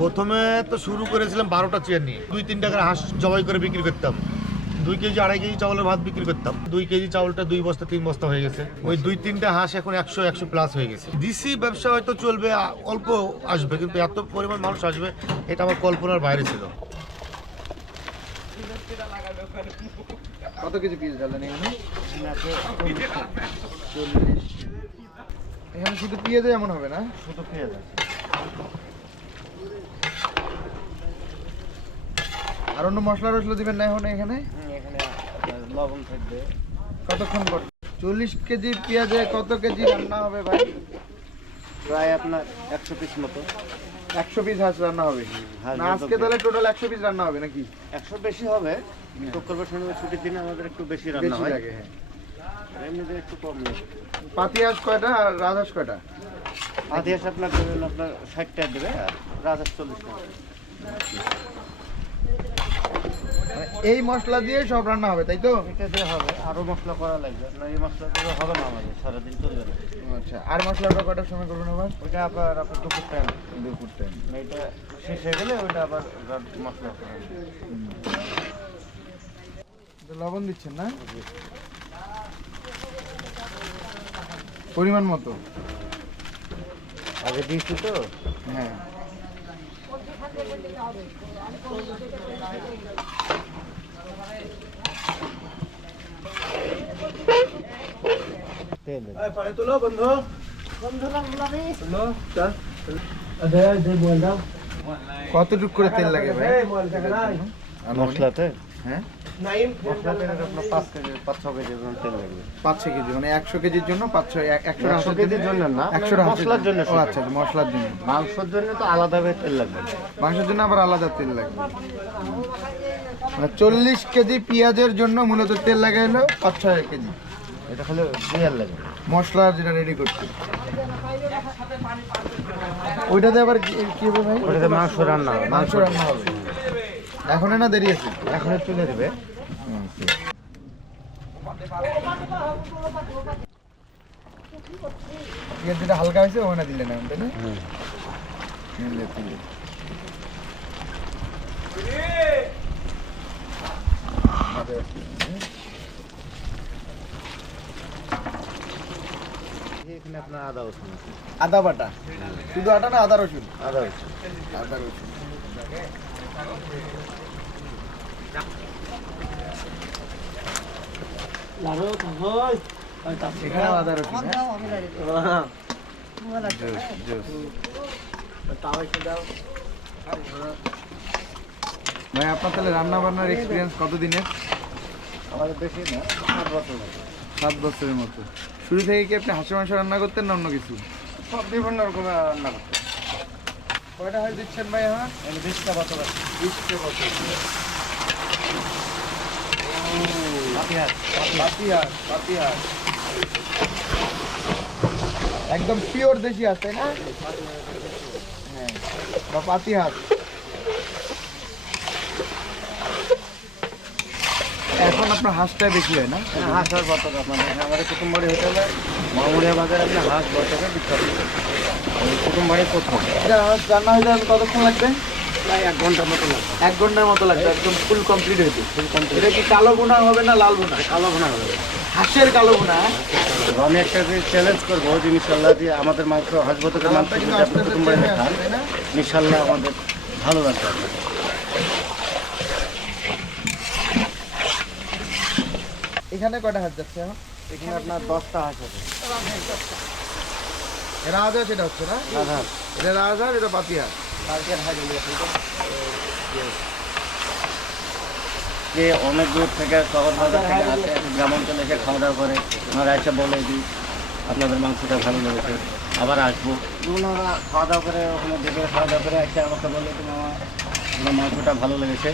প্রথমে তো শুরু করেছিলাম বারোটা চেয়ার নিয়ে। দুই তিন টাকার হাঁস জবাই করে বিক্রি করতাম। দুই কেজি আড়াই কেজি চাউলের ভাত বিক্রি করতাম। দুই কেজি চাউলটা দুই বস্তা তিন বস্তা হয়ে গেছে। ওই দুই তিনটা হাঁস এখন একশো একশো প্লাস হয়ে গেছে। ডিসি ব্যবসা হয়তো চলবে অল্প আসবে কিন্তু এত পরিমাণ মানুষ আসবে এটা আমার কল্পনার বাইরে ছিল। কত কেজি পিস এখানে এখানে শুধু পেঁয়াজে এমন হবে না? শুধু পেঁয়াজ আছে। অন্য মশলা টসলা দিবেন না এখন এখানে? এখানে লবণ থাকবে। কতক্ষণ পর? চল্লিশ কেজি পেঁয়াজে কত কেজি রান্না হবে ভাই? প্রায় আপনার একশো পিস মতো। একশো পিস হাঁস রান্না হবে? না আজকে তাহলে টোটাল একশো পিস রান্না হবে নাকি? একশো বেশি হবে। শুক্রবার শনিবার ছুটির দিনে আমাদের একটু বেশি রান্না হয়। লাগে হ্যাঁ। এমনিতে একটু কম পাতি হাঁস কয়টা আর রাজহাঁস কয়টা? আদি আসে আপনার আপনার ষাট টাকা দেবে আর রাজার চল্লিশ টাকা মানে এই মশলা দিয়ে সব রান্না হবে তাই তো? এটা দিয়ে হবে আরও মশলা করা লাগবে না এই মশলা দিয়ে হবে না আমাদের সারাদিন চলবে না। আচ্ছা আর মশলাটা কয়টার সময় করবেন আবার? ওইটা আবার আপনার দুপুর টাইম দুপুর টাইম এটা শেষ হয়ে গেলে ওইটা আবার মশলা করা হবে। লবণ দিচ্ছেন না? পরিমাণ মতো। আগে দিয়েছি তো। হ্যাঁ। কতটুক করে তেল লাগে ভাই? মশলাতে? হ্যাঁ? পাঁচ কেজি পাঁচ ছ কেজি তেল লাগবে। পাঁচ ছয় কেজি মানে একশো কেজির জন্য একশো কেজির জন্য না একশো মশলার জন্য। আচ্ছা মশলার জন্য। মাংসের জন্য তো আলাদাভাবে তেল লাগবে। মাংসের জন্য আবার আলাদা তেল লাগবে। মানে চল্লিশ কেজি পেঁয়াজের জন্য মূলত তেল লাগে হলো পাঁচ ছয় কেজি। এটা খালি পেঁয়াজ লাগবে মশলা যেটা রেডি করতে ওইটাতে আবার কি হবে ভাই? ওটাতে মাংস রান্না হবে। মাংস রান্না হবে। এখন না দেরি আছে। এখন তুলে দেবে যেটা হালকা হয়েছে ওখানে দিলে না তাই না? রসুন আদা বাটা। শুধু আটা না আদা রসুন? আদা রসুন। আদা রসুন। ভাই, আপনার তাহলে রান্না বান্নার এক্সপিরিয়েন্স কতদিনের? আমাদের বেশি সাত বছরের মতো। শুরু থেকে কি আপনি হাঁসের মাংস রান্না করতেন না অন্য কিছু? সব বিভিন্ন রকমের রান্না করতে কয়টা হয় দিচ্ছেন ভাই এখন এখানে বিশটা বছর আছে বিশটা বছর হাতিয়ার পাতিহার পাতিহার একদম পিওর দেশি হাঁস তাই না হ্যাঁ বা পাতিহার এখন আপনার হাঁসটা বেশি হয় না? হাঁস আর বতক আপনাদের আমাদের কুটুমবাড়ি হোটেলে মামুড়িয়া বাজারে আপনি হাঁস বতকের বিখ্যাত। কুটুমবাড়ি প্রথম। রান্না হয়ে যাবে কতক্ষণ লাগবে? প্রায় এক ঘণ্টার মতো লাগবে। এক ঘণ্টার মতো লাগবে একদম ফুল কমপ্লিট হয়েছে ফুল কমপ্লিট এটা কি কালো বোনা হবে না লাল বোনা কালো ভোনা হবে। হাঁসের কালো বোনা হ্যাঁ? আমি একটা চ্যালেঞ্জ করব যে ইনশাল্লাহ যে আমাদের মাংস হাঁস বতকের মাংস কুটুমবাড়ি খান ইনশাল্লাহ আমাদের ভালো লাগবে। এখানে কয়টা হাঁস যাচ্ছে এখন? এখানে আপনার দশটা হাঁস আছে রাজহাঁস এটা হচ্ছে না? রাজহাঁস এটা রাজহাঁস এটা পাতিহাঁস কালকের হাঁস যে অনেক দূর থেকে শহর বাজার থেকে আসে গ্রাম অঞ্চলে এসে খাওয়া দাওয়া করে। ওনারা এসে বলে দিই আপনাদের মাংসটা ভালো লেগেছে। আবার আসব। ওনারা খাওয়া দাওয়া করে ওখানে দেখে খাওয়া দাওয়া করে এসে আমাকে বলে যে মামা আপনার মাংসটা ভালো লেগেছে।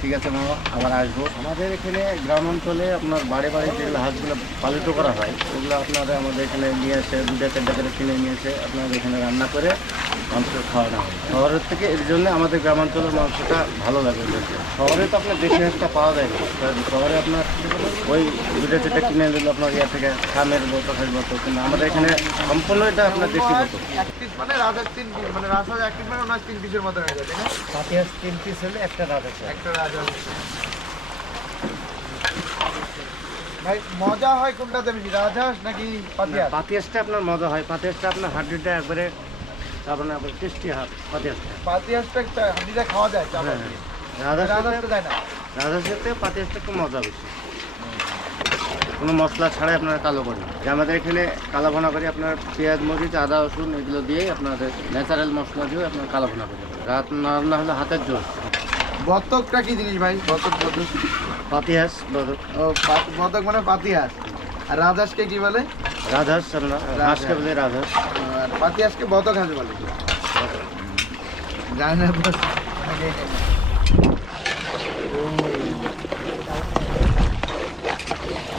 ঠিক আছে মামা আবার আসব। আমাদের এখানে গ্রাম অঞ্চলে আপনার বাড়ি বাড়ি যেগুলো হাঁসগুলো পালিত করা হয়, ওগুলো আপনারা আমাদের এখানে নিয়ে এসে দুটা চারটা করে কিনে নিয়ে এসে আপনাদের এখানে রান্না করে মাংস খাওয়ানো হয়। শহরের থেকে এর জন্য আমাদের গ্রামাঞ্চলের মাংসটা ভালো লাগে। শহরে তো আপনার দেশি হাঁসটা পাওয়া যায় না। শহরে আপনার ওই দুটো যেটা কিনে দিল আপনার ইয়া থেকে খামের মতো খাস মতো। কিন্তু আমাদের এখানে সম্পূর্ণ এটা আপনার দেশি মতো। মানে রাজার তিন পিস মানে রাজহাঁস এক পিস মানে ওনার তিন পিসের মতো হয়ে না? পাতি হাঁস তিন পিস হলে একটা আছে একটা রাজহাঁস ভাই মজা হয় কোনটাতে বেশি রাজহাঁস নাকি পাতিয়া পাতি হাঁসটা আপনার মজা হয়। পাতি হাঁসটা আপনার হাড্ডিটা একবারে আপনার একবার টেস্টি হাত পাতি হাঁসটা পাতি হাঁসটা হাঁড়িটা খাওয়া যায় হ্যাঁ। রাজহাঁস রাজহাঁসটা যায় না? রাজহাঁসের থেকে পাতি হাঁসটা একটু মজা বেশি। কোনো মশলা ছাড়াই আপনারা কালো করি যে আমাদের এখানে কালো ভোনা করি আপনার পেঁয়াজ মরিচ আদা রসুন এগুলো দিয়েই আপনাদের ন্যাচারাল মশলা দিয়ে আপনার কালো ভোনা করি রাত না রান্না হলে হাতের জোর। বতকটা কি জিনিস ভাই? বতক বতক। পাতি হাঁস বদক ও বতক মানে পাতি হাঁস। আর রাজহাঁসকে কি বলে? রাজহাঁস হাঁসকে বলে রাজহাঁস। আর পাতি হাঁসকে বতক হাঁস বলে। জানি না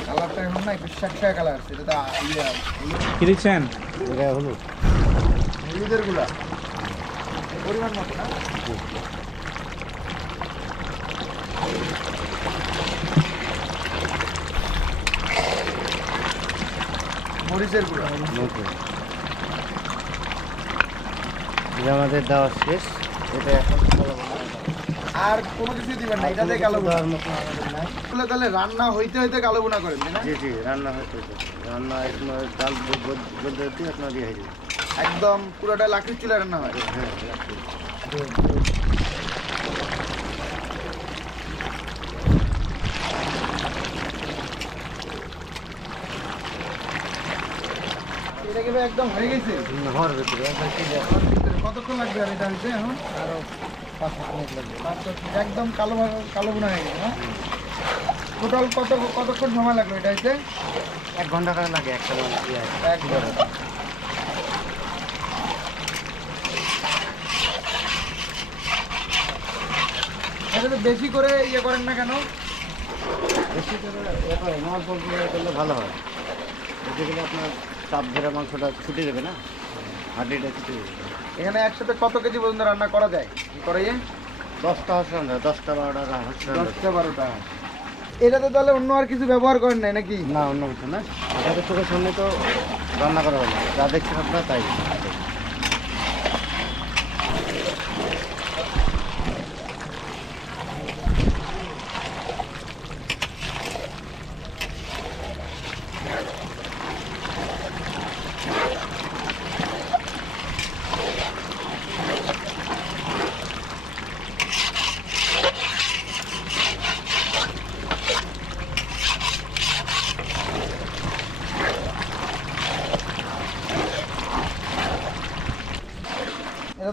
কালারটা এখন না একটু শাকশাক কালার এটা তো ইয়ে কি দিচ্ছেন? এটা হলো হলুদেরগুলা পরিমাণ মতো না? মরিচের গুঁড়া। এটা আমাদের দেওয়া শেষ এটা এখন আর কোনো কিছু দিবেন না এটাতে কালো নাই। এগুলো তাহলে রান্না হইতে হইতে কালো বোনা করেন না? জি জি রান্না হয়তো রান্না আপনার ডাল বলতে আপনার দিয়ে হয়ে যাবে। একদম পুরোটা লাকড়ির চুলা রান্না হয়। হ্যাঁ একদম হয়ে গেছে? হওয়ার ভিতরে। দেখ কতক্ষণ লাগবে আর এটা হইতে এখন? আরও পাঁচ মিনিট লাগবে। পাঁচ একদম কালো কালো বোনা হয়ে গেছে না টোটাল কত কতক্ষণ সময় লাগল এটা হইতে? এক ঘণ্টা করে লাগে একটা ইয়ে। এক ঘণ্টা। এটা তো বেশি করে ইয়ে করেন না কেন? বেশি করে বলতে করলে ভালো হয়। আপনার চাপ ধরে মাংসটা ছুটে যাবে না? হাঁটিটা ছুটে যাবে। এখানে একসাথে কত কেজি পর্যন্ত রান্না করা যায়? কি করে যায়? দশটা হাঁস রান্না দশটা বারোটা হাঁস দশটা বারোটা এটাতে তাহলে অন্য আর কিছু ব্যবহার করেন নাই নাকি? না অন্য কিছু না। এটাকে চোখের সামনে তো রান্না করা হয় না। যা দেখছেন আপনারা তাই।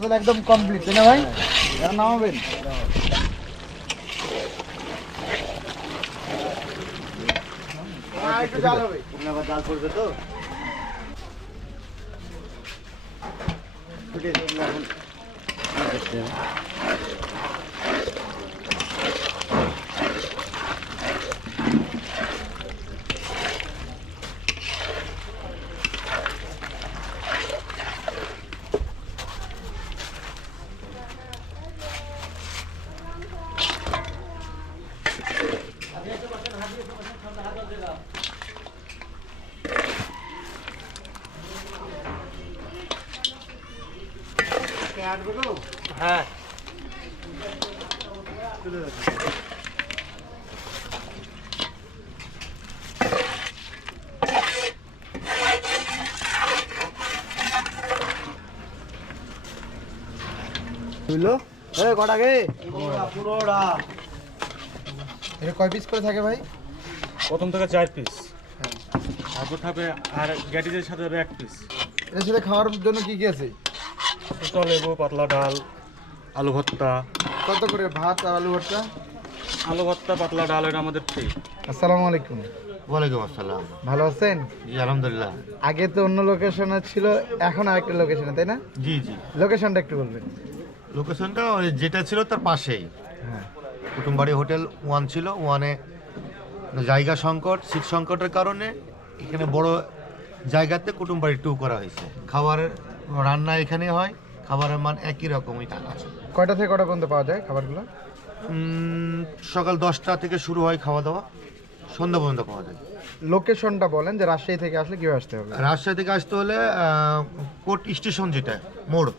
এটা একদম কমপ্লিট তাই না ভাই নামাবেন একটু জাল হবে জাল পড়বে তো ছুটে এখন। হ্যাঁ। বুঝলো? এ কটা গে পুরোটা এটা কয় পিস করে থাকে ভাই? প্রথম থেকে চার পিস তারপর থাকবে আর গ্যাটিজের সাথে এক পিস এর সাথে খাওয়ার জন্য কি কি আছে? সুস্থ লেবু পাতলা ডাল আলু ভর্তা। কত করে ভাত আর আলু ভর্তা? আলু ভর্তা পাতলা ডাল এটা আমাদের ফ্রি আসসালামু আলাইকুম। ওয়ালাইকুম আসসালাম। ভালো আছেন? জি আলহামদুলিল্লাহ। আগে তো অন্য লোকেশনে ছিল এখন আরেকটা লোকেশনে তাই না? জি জি। লোকেশনটা একটু বলবেন। লোকেশনটা ওই যেটা ছিল তার পাশেই। হ্যাঁ। কুটুমবাড়ি হোটেল ওয়ান ছিল ওয়ানে জায়গা সংকট সিট সংকটের কারণে এখানে বড় জায়গাতে কুটুমবাড়ি টু করা হয়েছে। খাবারের রান্না এখানে হয় খাবারের মান একই রকমই আছে। কয়টা থেকে কটা পর্যন্ত পাওয়া যায় খাবারগুলো? সকাল দশটা থেকে শুরু হয় খাওয়া দাওয়া সন্ধ্যা পর্যন্ত পাওয়া যায়। লোকেশনটা বলেন যে রাজশাহী থেকে আসলে কীভাবে আসতে হবে। রাজশাহী থেকে আসতে হলে কোর্ট স্টেশন যেটা মোড়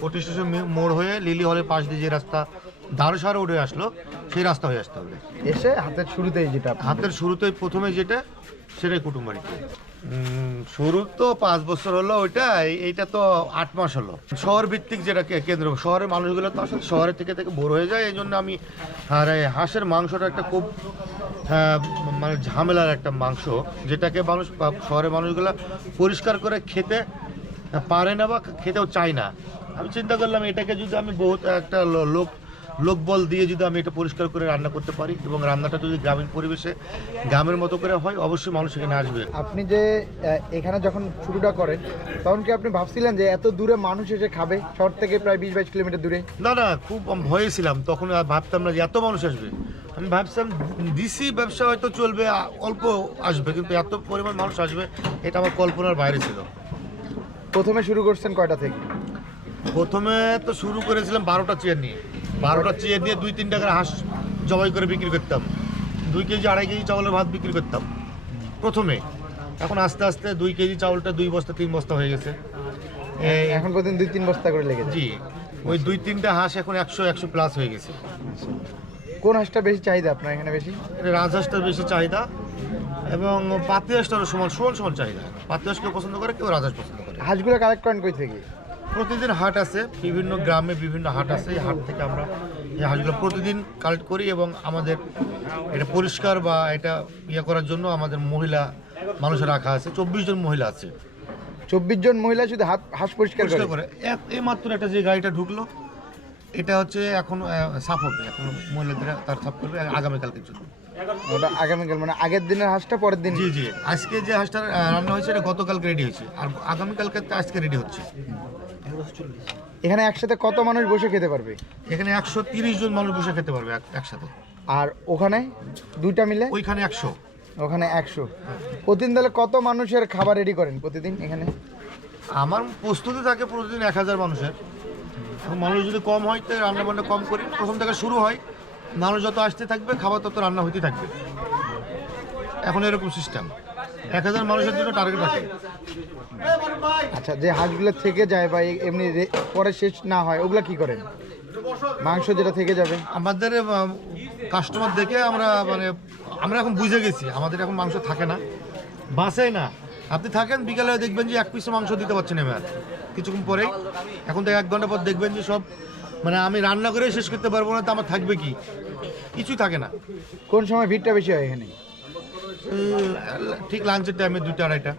কোর্ট স্টেশন মোড় হয়ে লিলি হলের পাশ দিয়ে যে রাস্তা দারুসার উঠে আসলো সেই রাস্তা হয়ে আসতে হবে। এসে হাতের শুরুতেই যেটা হাতের শুরুতেই প্রথমে যেটা সেটাই কুটুমবাড়িতে শুরু তো পাঁচ বছর হলো ওইটা এই- এইটা তো আট মাস হলো। শহর ভিত্তিক যেটা কেন্দ্র শহরের মানুষগুলো তো আসলে শহরের থেকে থেকে বড় হয়ে যায় এই জন্য আমি আর হাঁসের মাংসটা একটা খুব আহ, মানে ঝামেলার একটা মাংস যেটাকে মানুষ শহরের মানুষগুলো পরিষ্কার করে খেতে পারে না বা খেতেও চায় না। আমি চিন্তা করলাম এটাকে যদি আমি বহুত একটা লোক লোকবল দিয়ে যদি আমি এটা পরিষ্কার করে রান্না করতে পারি এবং রান্নাটা যদি গ্রামীণ পরিবেশে গ্রামের মতো করে হয় অবশ্যই মানুষ এখানে আসবে। আপনি যে এখানে যখন শুরুটা করেন তখন কি আপনি ভাবছিলেন যে এত দূরে মানুষ এসে খাবে? শহর থেকে প্রায় বিশ বাইশ কিলোমিটার দূরে। না না খুব ভয়ে ছিলাম তখন ভাবতাম না যে এত মানুষ আসবে। আমি ভাবছিলাম ডিসি ব্যবসা হয়তো চলবে অল্প আসবে কিন্তু এত পরিমাণ মানুষ আসবে এটা আমার কল্পনার বাইরে ছিল। প্রথমে শুরু করছেন কয়টা থেকে? প্রথমে তো শুরু করেছিলাম বারোটা চেয়ার নিয়ে। বারোটা চেয়ে নিয়ে দুই তিন টাকার হাঁস জবাই করে বিক্রি করতাম। দুই কেজি আড়াই কেজি চাউলের ভাত বিক্রি করতাম। প্রথমে। এখন আস্তে আস্তে দুই কেজি চাউলটা দুই বস্তা তিন বস্তা হয়ে গেছে। এখন পর্যন্ত দুই তিন বস্তা করে লেগেছে? জি। ওই দুই তিনটা হাঁস এখন একশো একশো প্লাস হয়ে গেছে। কোন হাঁসটা বেশি চাহিদা আপনার এখানে বেশি? রাজহাঁসটার বেশি চাহিদা এবং পাতি হাঁসটারও সমান সমান সমান চাহিদা। পাতি হাঁস কেউ পছন্দ করে কেউ রাজহাঁস পছন্দ করে। হাঁসগুলো কালেক্ট করেন কই থেকে? প্রতিদিন হাট আছে বিভিন্ন গ্রামে বিভিন্ন হাট আছে এই হাট থেকে আমরা এই হাঁসগুলো প্রতিদিন কালেক্ট করি এবং আমাদের এটা পরিষ্কার বা এটা ইয়ে করার জন্য আমাদের মহিলা মানুষ রাখা আছে চব্বিশ জন মহিলা আছে। চব্বিশ জন মহিলা শুধু হাত হাঁস পরিষ্কার করে? এই মাত্র একটা যে গাড়িটা ঢুকলো এটা হচ্ছে এখন সাফ হবে এখন মহিলাদের তার সাফ করবে আগামীকালকের জন্য। ওটা আগামীকাল মানে আগের দিনের হাঁসটা পরের দিন। জি জি। আজকে যে হাঁসটা রান্না হয়েছে এটা গতকালকে রেডি হয়েছে। আর আগামীকালকে আজকে রেডি হচ্ছে। এখানে একসাথে কত মানুষ বসে খেতে পারবে? এখানে একশো তিরিশ জন মানুষ বসে খেতে পারবে এক- একসাথে। আর ওখানে দুইটা মিলে? ওইখানে একশো। ওখানে একশো। প্রতিদিন তাহলে কত মানুষের খাবার রেডি করেন প্রতিদিন এখানে? আমার প্রস্তুতি থাকে প্রতিদিন এক হাজার মানুষের। মানুষ যদি কম হয় তো রান্না বান্না কম করি। প্রথম থেকে শুরু হয় মানুষ যত আসতে থাকবে খাবার তত রান্না হতে থাকবে। এখন এরকম সিস্টেম এক হাজার মানুষের জন্য টার্গেট আছে। আচ্ছা যে হাঁসগুলো থেকে যায় বা এমনি পরে শেষ না হয় ওগুলো কি করেন? মাংস যেটা থেকে যাবে। আমাদের কাস্টমার দেখে আমরা মানে আমরা এখন বুঝে গেছি আমাদের এখন মাংস থাকে না। বাসে না। আপনি থাকেন বিকালে দেখবেন যে এক পিস মাংস দিতে পারছেন এবার। কিছুক্ষণ পরেই। এখন তো এক ঘণ্টা পর দেখবেন যে সব মানে আমি রান্না করে শেষ করতে পারব না তো আমার থাকবে কি? কিছুই থাকে না। কোন সময় ভিড়টা বেশি হয় এখানে? ঠিক লাঞ্চের টাইমে দুইটা আড়াইটা।